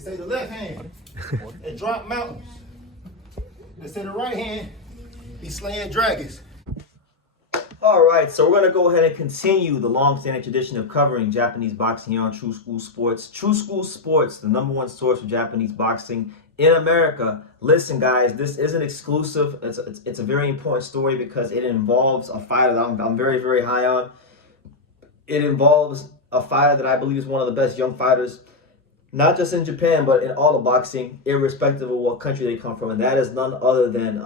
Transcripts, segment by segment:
They say the left hand, it drop mountains. They say the right hand, be slaying dragons. All right, so we're going to go ahead and continue the long-standing tradition of covering Japanese boxing here on True School Sports. True School Sports, the #1 source for Japanese boxing in America. Listen, guys, this isn't exclusive. It's a very important story because it involves a fighter that I'm very, very high on. It involves a fighter that I believe is one of the best young fighters, not just in Japan, but in all of boxing, irrespective of what country they come from. And that is none other than,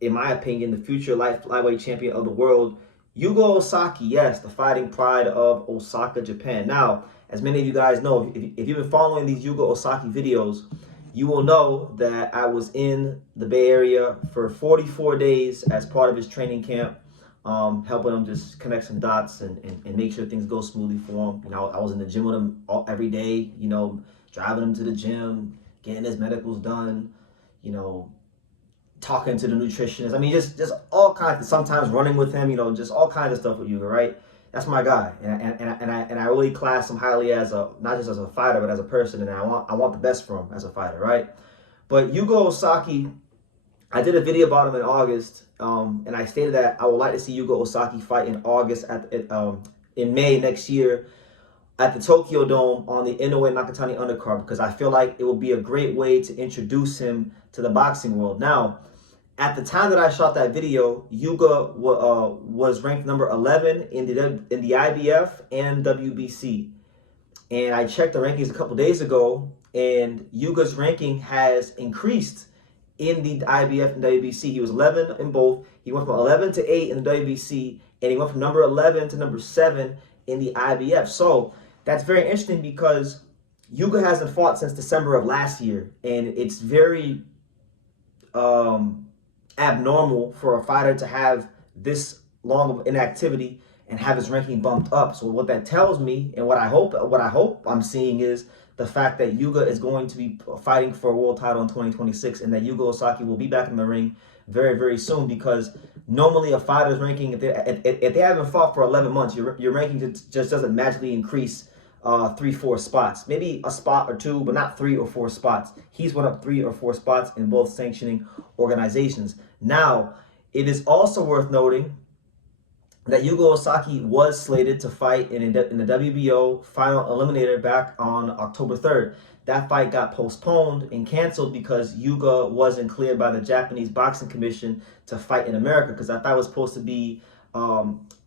in my opinion, the future lightweight champion of the world, Yuga Ozaki. Yes, the fighting pride of Osaka, Japan. Now, as many of you guys know, if you've been following these Yuga Ozaki videos, you will know that I was in the Bay Area for 44 days as part of his training camp, helping him just connect some dots and make sure things go smoothly for him. You know, I was in the gym with him every day, you know, driving him to the gym, getting his medicals done, you know, talking to the nutritionist. I mean, just all kinds of, sometimes running with him, you know, just all kinds of stuff with Yuga, right? That's my guy. And I really class him highly as not just as a fighter, but as a person. And I want the best for him as a fighter, right? But Yuga Ozaki, I did a video about him in August, and I stated that I would like to see Yuga Ozaki fight in August in May next year at the Tokyo Dome on the Inoue Nakatani undercard, because I feel like it will be a great way to introduce him to the boxing world. Now, at the time that I shot that video, Yuga was ranked number 11 in the IBF and WBC. And I checked the rankings a couple days ago, and Yuga's ranking has increased in the IBF and WBC. He was 11 in both. He went from 11 to 8 in the WBC, and he went from number 11 to number 7 in the IBF. So that's very interesting because Yuga hasn't fought since December of last year, and it's very abnormal for a fighter to have this long of inactivity and have his ranking bumped up. So what that tells me, and what I hope I'm seeing, is the fact that Yuga is going to be fighting for a world title in 2026, and that Yuga Ozaki will be back in the ring very, very soon. Because normally a fighter's ranking, if they haven't fought for 11 months, your ranking just doesn't magically increase 3-4 spots, maybe a spot or two, but not 3 or 4 spots. He's went up 3 or 4 spots in both sanctioning organizations. Now, it is also worth noting that Yuga Ozaki was slated to fight in the WBO final eliminator back on October 3rd. That fight got postponed and canceled because Yuga wasn't cleared by the Japanese Boxing Commission to fight in America, because that fight was supposed to be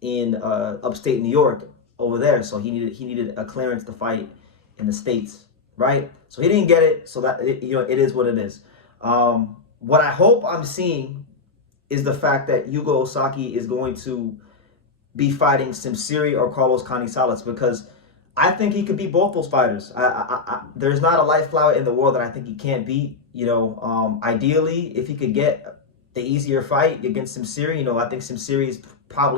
in upstate New York over there. So he needed a clearance to fight in the States, right? So he didn't get it. So that it is what it is. What I hope I'm seeing is the fact that Yuga Ozaki is going to be fighting Simsiri or Carlos Canizales, because I think he could beat both those fighters. There's not a light flyweight in the world that I think he can't beat. You know, ideally, if he could get the easier fight against Simsiri, you know, I think Simsiri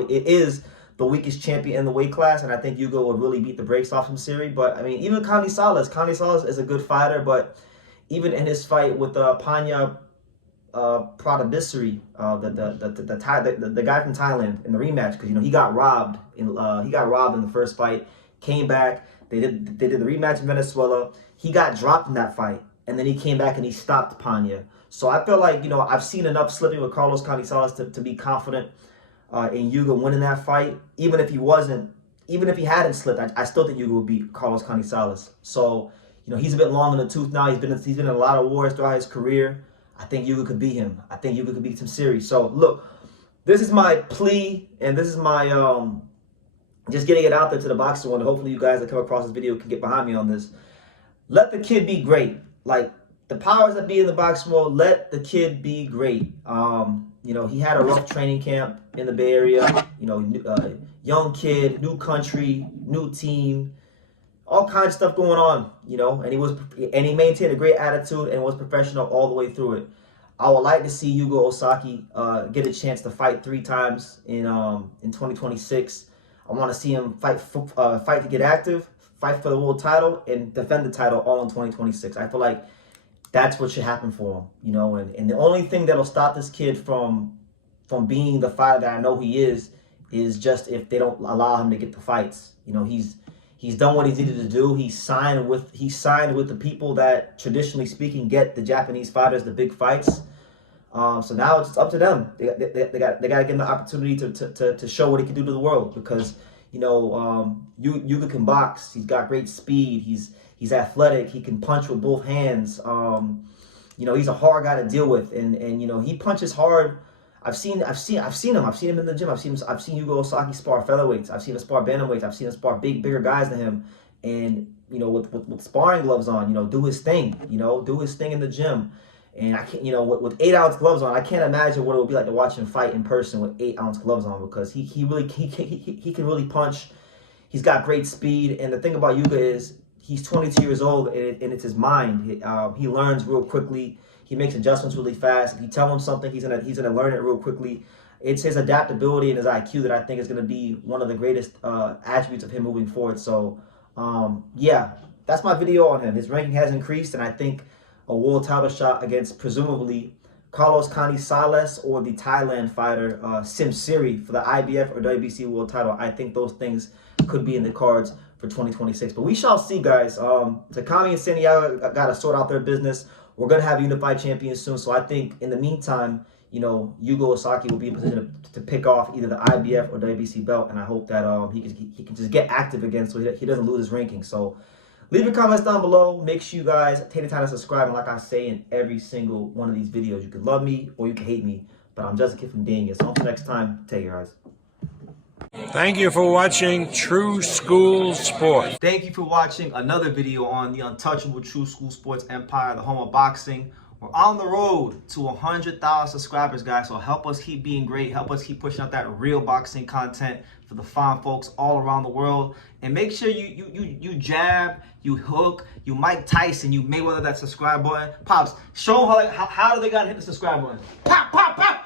is the weakest champion in the weight class, and I think Yuga would really beat the brakes off Simsiri. But I mean, even Canizales is a good fighter, but even in his fight with Panya Pradabisari, the guy from Thailand in the rematch, because you know he got robbed in the first fight, came back, they did the rematch in Venezuela. He got dropped in that fight, and then he came back and he stopped Panya. So I feel like, you know, I've seen enough slipping with Carlos Canizales to be confident in Yuga winning that fight. Even if he hadn't slipped, I still think Yuga would beat Carlos Canizales. So, you know, he's a bit long in the tooth now. He's been in a lot of wars throughout his career. I think Yuga could beat him. I think Yuga could beat Simsiri. So look, this is my plea, and this is my just getting it out there to the boxing world. Hopefully you guys that come across this video can get behind me on this. Let the kid be great. Like, the powers that be in the boxing world, let the kid be great. You know, he had a rough training camp in the Bay Area. You know, young kid, new country, new team, all kinds of stuff going on. You know, and he maintained a great attitude and was professional all the way through it. I would like to see Yuga Ozaki get a chance to fight 3 times in 2026. I want to see him fight to get active, fight for the world title, and defend the title all in 2026. I feel like that's what should happen for him, you know. And the only thing that'll stop this kid from being the fighter that I know he is just if they don't allow him to get the fights. You know, he's He's done what he's needed to do. He signed with the people that, traditionally speaking, get the Japanese fighters the big fights. So now it's up to them. They got to give him the opportunity to show what he can do to the world, because Yuga can box. He's got great speed. He's athletic. He can punch with both hands. He's a hard guy to deal with, and he punches hard. I've seen him in the gym. I've seen Yuga Ozaki spar featherweights. I've seen him spar bantamweights. I've seen him spar bigger guys than him, and with sparring gloves on, do his thing. Do his thing in the gym. And I can't, with 8-ounce gloves on, I can't imagine what it would be like to watch him fight in person with 8-ounce gloves on, because he can really punch. He's got great speed, and the thing about Yuga is he's 22 years old, and it's his mind. He learns real quickly. He makes adjustments really fast. If you tell him something, he's gonna learn it real quickly. It's his adaptability and his IQ that I think is gonna be one of the greatest attributes of him moving forward. So yeah, that's my video on him. His ranking has increased, and I think a world title shot against presumably Carlos Canizales or the Thailand fighter Sim Siri for the IBF or WBC world title. I think those things could be in the cards for 2026. But we shall see, guys. Takami and Santiago got to sort out their business. We're going to have unified champions soon. So I think in the meantime, Yuga Ozaki will be in position to pick off either the IBF or WBC belt. And I hope that he can just get active again so he doesn't lose his ranking. So leave your comments down below. Make sure you guys take the time to subscribe. And like I say in every single one of these videos, you can love me or you can hate me, but I'm just a kid from Dania. So until next time, take care, guys. Thank you for watching True School Sports. Thank you for watching another video on the untouchable True School Sports empire, the home of boxing. We're on the road to 100,000 subscribers, guys. So help us keep being great. Help us keep pushing out that real boxing content for the fine folks all around the world. And make sure you jab, you hook, you Mike Tyson, you Mayweather that subscribe button. Pops, show them how do they gotta hit the subscribe button. Pop, pop, pop.